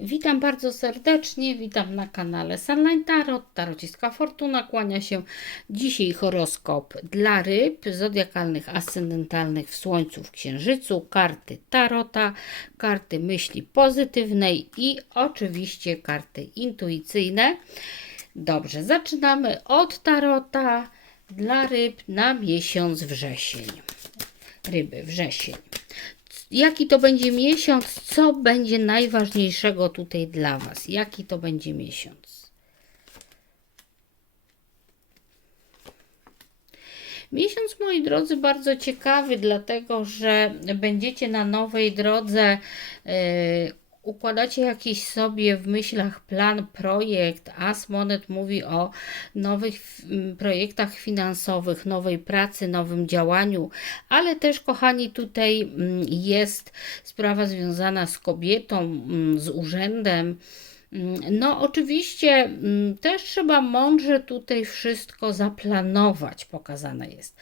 Witam bardzo serdecznie, witam na kanale Sunline Tarot, Tarociska Fortuna, kłania się dzisiaj horoskop dla ryb zodiakalnych, ascendentalnych w Słońcu, w Księżycu, karty Tarota, karty myśli pozytywnej i oczywiście karty intuicyjne. Dobrze, zaczynamy od Tarota dla ryb na miesiąc wrzesień. Ryby, wrzesień jaki to będzie miesiąc, co będzie najważniejszego tutaj dla Was, jaki to będzie miesiąc. Miesiąc, moi drodzy, bardzo ciekawy, dlatego że będziecie na nowej drodze. Układacie jakiś sobie w myślach plan, projekt, As Monet mówi o nowych projektach finansowych, nowej pracy, nowym działaniu, ale też, kochani, tutaj jest sprawa związana z kobietą, z urzędem, Mm, no, oczywiście mm, też trzeba mądrze tutaj wszystko zaplanować, pokazane jest.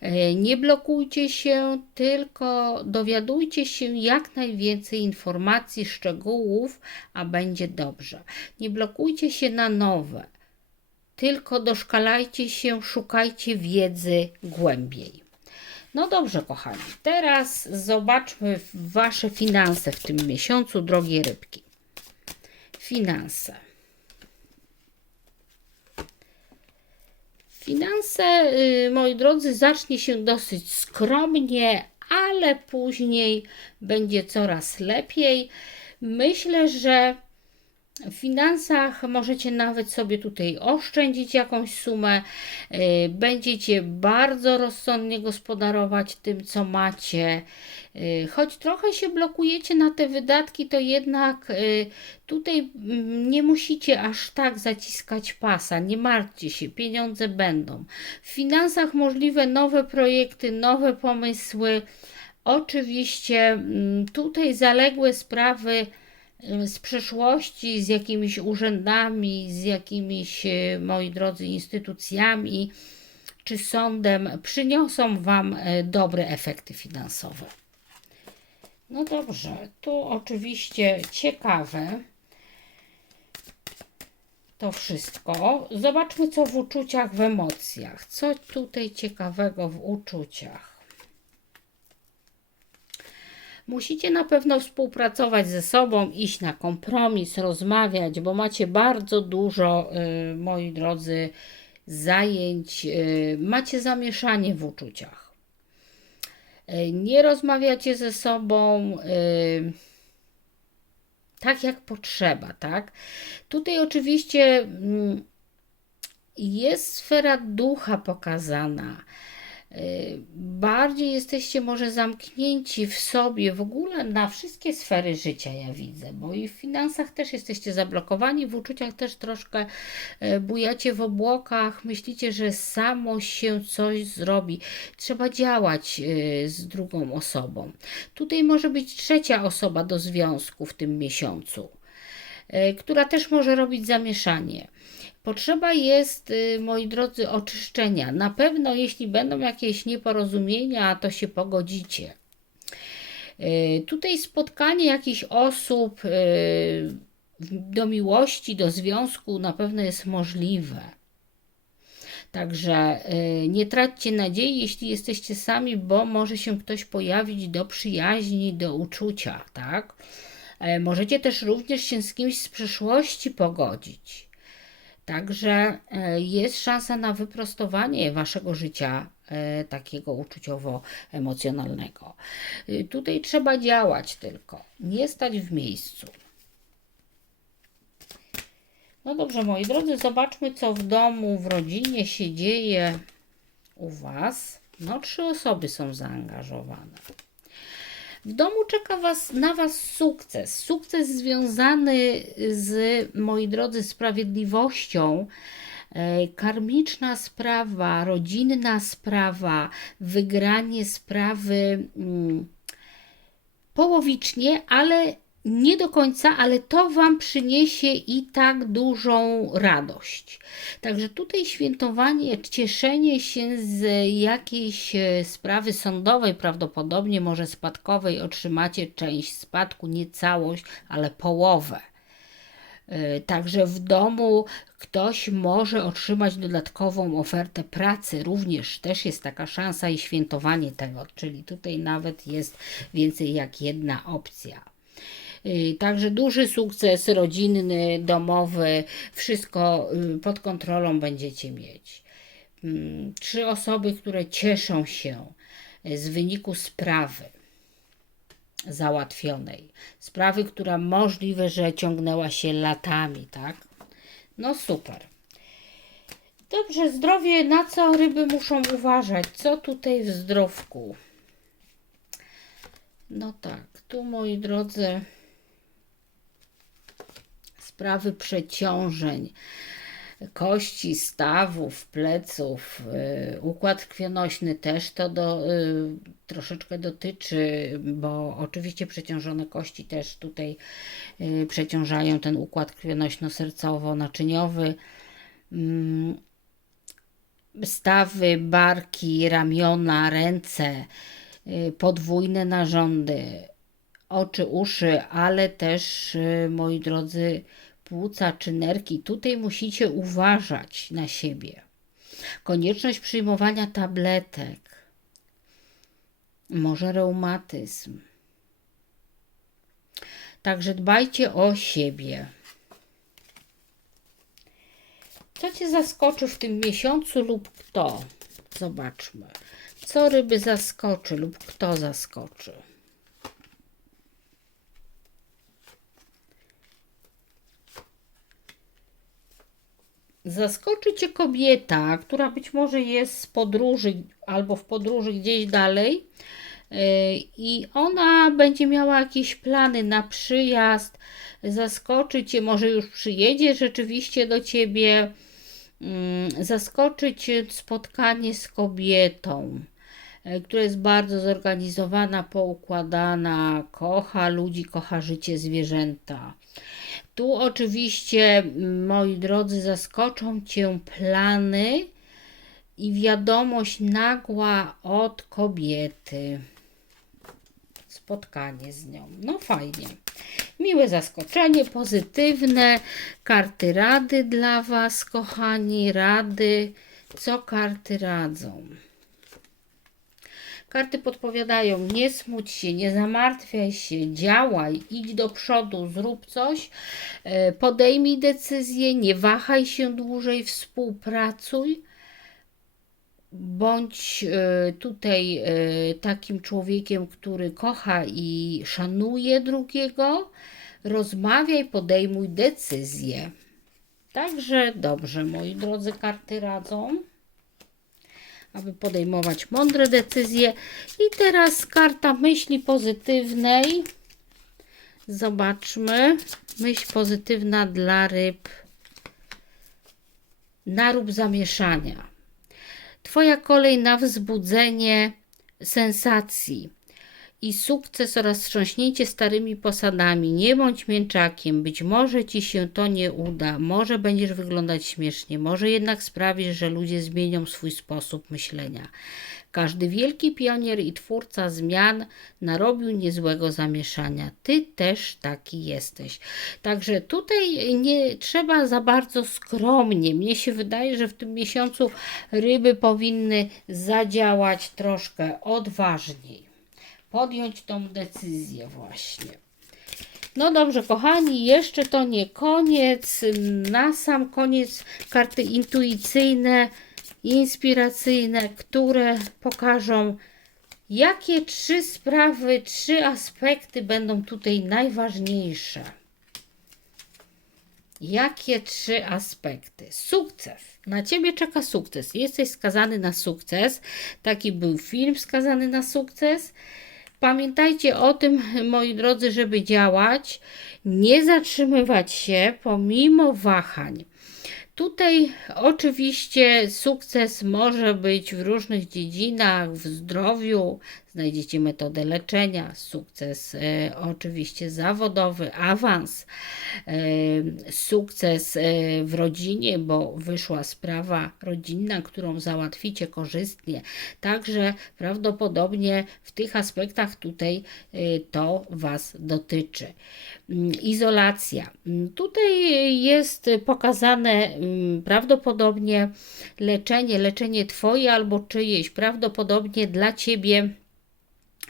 E, nie blokujcie się, tylko dowiadujcie się jak najwięcej informacji, szczegółów, a będzie dobrze. Nie blokujcie się na nowe, tylko doszkalajcie się, szukajcie wiedzy głębiej. No dobrze, kochani, teraz zobaczmy Wasze finanse w tym miesiącu, drogie rybki finanse. Finanse, y, moi drodzy, zacznie się dosyć skromnie, ale później będzie coraz lepiej. Myślę, że w finansach możecie nawet sobie tutaj oszczędzić jakąś sumę. Y, będziecie bardzo rozsądnie gospodarować tym, co macie. Y, choć trochę się blokujecie na te wydatki, to jednak y, tutaj mm, nie musicie aż tak zaciskać pasa. Nie martwcie się, pieniądze będą. W finansach możliwe nowe projekty, nowe pomysły. Oczywiście mm, tutaj zaległe sprawy z przeszłości, z jakimiś urzędami, z jakimiś, e, moi drodzy, instytucjami czy sądem, przyniosą Wam e, dobre efekty finansowe. No dobrze, tu oczywiście ciekawe to wszystko. Zobaczmy, co w uczuciach, w emocjach. Co tutaj ciekawego w uczuciach? Musicie na pewno współpracować ze sobą, iść na kompromis, rozmawiać, bo macie bardzo dużo, y, moi drodzy, zajęć, y, macie zamieszanie w uczuciach. Y, nie rozmawiacie ze sobą tak jak potrzeba, tak? Tutaj oczywiście mm, jest sfera ducha pokazana bardziej jesteście może zamknięci w sobie, w ogóle na wszystkie sfery życia, ja widzę, bo i w finansach też jesteście zablokowani, w uczuciach też troszkę y, bujacie w obłokach, myślicie, że samo się coś zrobi. Trzeba działać y, z drugą osobą. Tutaj może być trzecia osoba do związku w tym miesiącu, która też może robić zamieszanie. Potrzeba jest, y, moi drodzy, oczyszczenia. Na pewno, jeśli będą jakieś nieporozumienia, to się pogodzicie. Y, tutaj spotkanie jakichś osób y, do miłości, do związku na pewno jest możliwe. Także nie traćcie nadziei, jeśli jesteście sami, bo może się ktoś pojawić do przyjaźni, do uczucia, tak? E, możecie też również się z kimś z przeszłości pogodzić. Także e, jest szansa na wyprostowanie waszego życia e, takiego uczuciowo-emocjonalnego. E, tutaj trzeba działać tylko, nie stać w miejscu. No dobrze, moi drodzy, zobaczmy, co w domu, w rodzinie się dzieje u Was. No, trzy osoby są zaangażowane. W domu czeka was, na Was sukces. Sukces związany z, moi drodzy, sprawiedliwością. E, karmiczna sprawa, rodzinna sprawa, wygranie sprawy mm, połowicznie, ale nie do końca, ale to Wam przyniesie i tak dużą radość. Także tutaj świętowanie, cieszenie się z jakiejś e, sprawy sądowej, prawdopodobnie może spadkowej, otrzymacie część spadku, nie całość, ale połowę. E, Także w domu ktoś może otrzymać dodatkową ofertę pracy, również też jest taka szansa i świętowanie tego, czyli tutaj nawet jest więcej jak jedna opcja. Y, Także duży sukces rodzinny, domowy, wszystko y, pod kontrolą będziecie mieć. Mm, Trzy osoby, które cieszą się y, z wyniku sprawy załatwionej. Sprawy, która możliwe, że ciągnęła się latami, tak? No super. Dobrze, zdrowie, na co ryby muszą uważać? Co tutaj w zdrowku? No tak, tu moi drodzy, sprawy przeciążeń, kości, stawów, pleców, y, układ krwionośny też to do, y, troszeczkę dotyczy, bo oczywiście przeciążone kości też tutaj y, przeciążają ten układ krwionośno-sercowo-naczyniowy. Mm, stawy, barki, ramiona, ręce, podwójne narządy, oczy, uszy, ale też, moi drodzy, płuca czy nerki. Tutaj musicie uważać na siebie. Konieczność przyjmowania tabletek, może reumatyzm. Także dbajcie o siebie. Co Cię zaskoczy w tym miesiącu lub kto? Zobaczmy. Co ryby zaskoczy lub kto zaskoczy? Zaskoczy Cię kobieta, która być może jest z podróży albo w podróży gdzieś dalej yy, i ona będzie miała jakieś plany na przyjazd, zaskoczy Cię, może już przyjedzie rzeczywiście do Ciebie, mm, zaskoczy Cię spotkanie z kobietą, e, która jest bardzo zorganizowana, poukładana, kocha ludzi, kocha życie zwierzęta. Tu oczywiście, mm, moi drodzy, zaskoczą Cię plany i wiadomość nagła od kobiety. Spotkanie z nią. No fajnie. Miłe zaskoczenie, pozytywne. Karty rady dla Was, kochani. Rady. Co karty radzą? Karty podpowiadają: nie smuć się, nie zamartwiaj się, działaj, idź do przodu, zrób coś, e, podejmij decyzję, nie wahaj się dłużej, współpracuj. Bądź e, tutaj e, takim człowiekiem, który kocha i szanuje drugiego. Rozmawiaj, podejmuj decyzje. Także dobrze, moi drodzy, karty radzą aby podejmować mądre decyzje. I teraz karta myśli pozytywnej. Zobaczmy. Myśl pozytywna dla ryb. Narób zamieszania. Twoja kolej na wzbudzenie sensacji i sukces oraz wstrząśnięcie starymi posadami. Nie bądź mięczakiem, być może ci się to nie uda, może będziesz wyglądać śmiesznie, może jednak sprawisz, że ludzie zmienią swój sposób myślenia. Każdy wielki pionier i twórca zmian narobił niezłego zamieszania. Ty też taki jesteś. Także tutaj nie trzeba za bardzo skromnie. Mnie się wydaje, że w tym miesiącu ryby powinny zadziałać troszkę odważniej podjąć tą decyzję właśnie. No dobrze, kochani, jeszcze to nie koniec. Na sam koniec karty intuicyjne, inspiracyjne, które pokażą, jakie trzy sprawy, trzy aspekty będą tutaj najważniejsze. Jakie trzy aspekty? Sukces. Na ciebie czeka sukces. Jesteś skazany na sukces. Taki był film skazany na sukces. Pamiętajcie o tym, moi drodzy, żeby działać, nie zatrzymywać się pomimo wahań. Tutaj oczywiście sukces może być w różnych dziedzinach, w zdrowiu, znajdziecie metodę leczenia, sukces e, oczywiście zawodowy, awans, e, sukces e, w rodzinie, bo wyszła sprawa rodzinna, którą załatwicie korzystnie. Także prawdopodobnie w tych aspektach tutaj to Was dotyczy. Mm, Izolacja. Mm, Tutaj jest pokazane mm, prawdopodobnie leczenie, leczenie Twoje albo czyjeś, prawdopodobnie dla Ciebie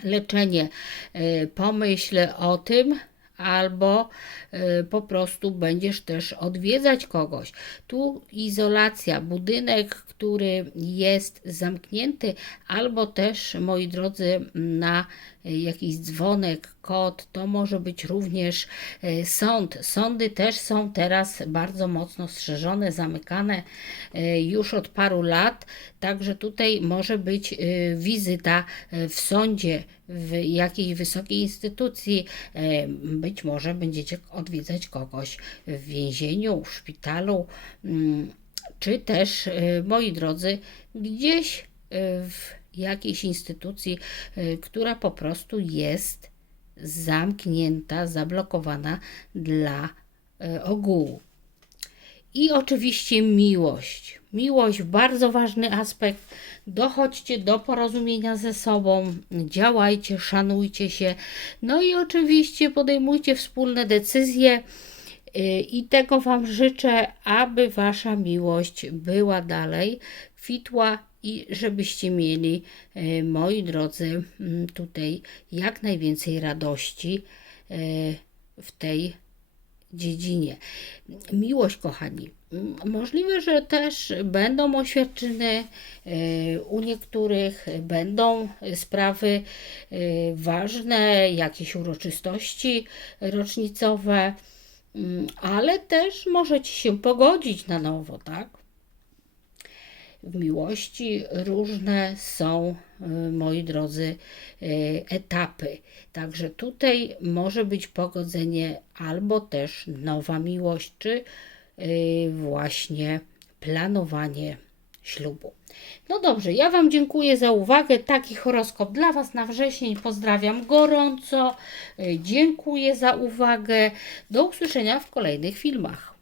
leczenie. Y, Pomyśl o tym, albo y, po prostu będziesz też odwiedzać kogoś. Tu izolacja, budynek, który jest zamknięty, albo też, moi drodzy, na jakiś dzwonek, kod, to może być również y, sąd. Sądy też są teraz bardzo mocno strzeżone, zamykane y, już od paru lat, także tutaj może być wizyta w sądzie, w jakiejś wysokiej instytucji. y, Być może będziecie odwiedzać kogoś w więzieniu, w szpitalu, mm, czy też, y, moi drodzy, gdzieś y, w jakiejś instytucji, która po prostu jest zamknięta, zablokowana dla ogółu. I oczywiście miłość. Miłość, bardzo ważny aspekt. Dochodźcie do porozumienia ze sobą, działajcie, szanujcie się. No i oczywiście podejmujcie wspólne decyzje. Y, I tego Wam życzę, aby Wasza miłość była dalej kwitła i żebyście mieli, y, moi drodzy, mm, tutaj jak najwięcej radości y, w tej dziedzinie. Miłość, kochani. Możliwe, że też będą oświadczyny y, u niektórych, będą sprawy y, ważne, jakieś uroczystości rocznicowe, mm, ale też możecie się pogodzić na nowo, tak? Miłości różne są, y, moi drodzy, y, etapy. Także tutaj może być pogodzenie albo też nowa miłość, czy y, właśnie planowanie ślubu. No dobrze, ja Wam dziękuję za uwagę. Taki horoskop dla Was na wrzesień. Pozdrawiam gorąco. Dziękuję za uwagę. Do usłyszenia w kolejnych filmach.